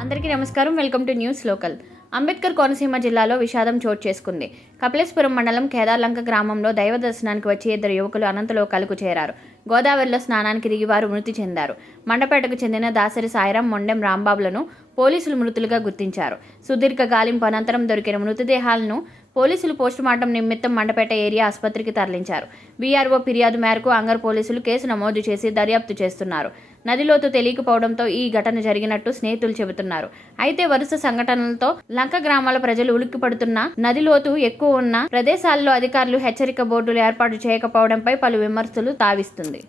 అందరికీ నమస్కారం. Welcome to news local. Ambedkar Konaseema జిల్లాలో విషాదం చోటు చేసుకుంది. కపిలేశ్వరం మండలం కేదార్లంక గ్రామంలో దైవ దర్శనానికి వచ్చి ఇద్దరు యువకులు అనంతలోకాలకు చేరారు. గోదావరిలో స్నానానికి దిగి వారు మృతి చెందారు. మండపేటకు చెందిన దాసరి సాయిరాం మొండెం రాంబాబులను పోలీసులు మృతులుగా గుర్తించారు. సుదీర్ఘ గాలింపు అనంతరం దొరికిన మృతదేహాలను పోలీసులు పోస్టుమార్టం నిమిత్తం మండపేట ఏరియా ఆసుపత్రికి తరలించారు. బీఆర్ఓ ఫిర్యాదు మేరకు అంగర్ పోలీసులు కేసు నమోదు చేసి దర్యాప్తు చేస్తున్నారు. నదిలోతు తెలియకపోవడంతో ఈ ఘటన జరిగినట్టు స్నేహితులు చెబుతున్నారు. అయితే వరుస సంఘటనలతో లంక గ్రామాల ప్రజలు ఉలిక్కిపడుతున్న నదిలోతు ఎక్కువ ఉన్న ప్రదేశాల్లో అధికారులు హెచ్చరిక బోర్డులు ఏర్పాటు చేయకపోవడంపై పలు విమర్శలు తావిస్తుంది.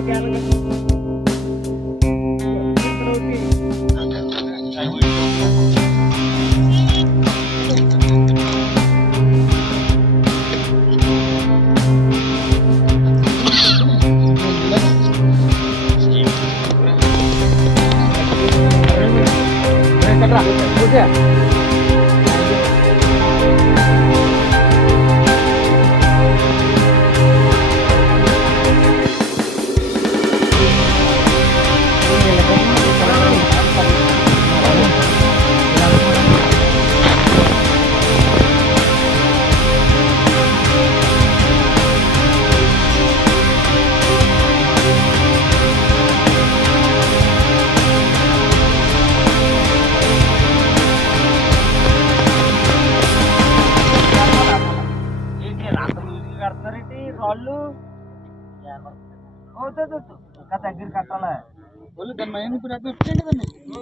Terima ya. kasih. మ్యూజిక్ రాళ్ళు? అవుతుంది ఇంకా దగ్గర కట్టాలి? వాళ్ళు దాని ఇప్పుడు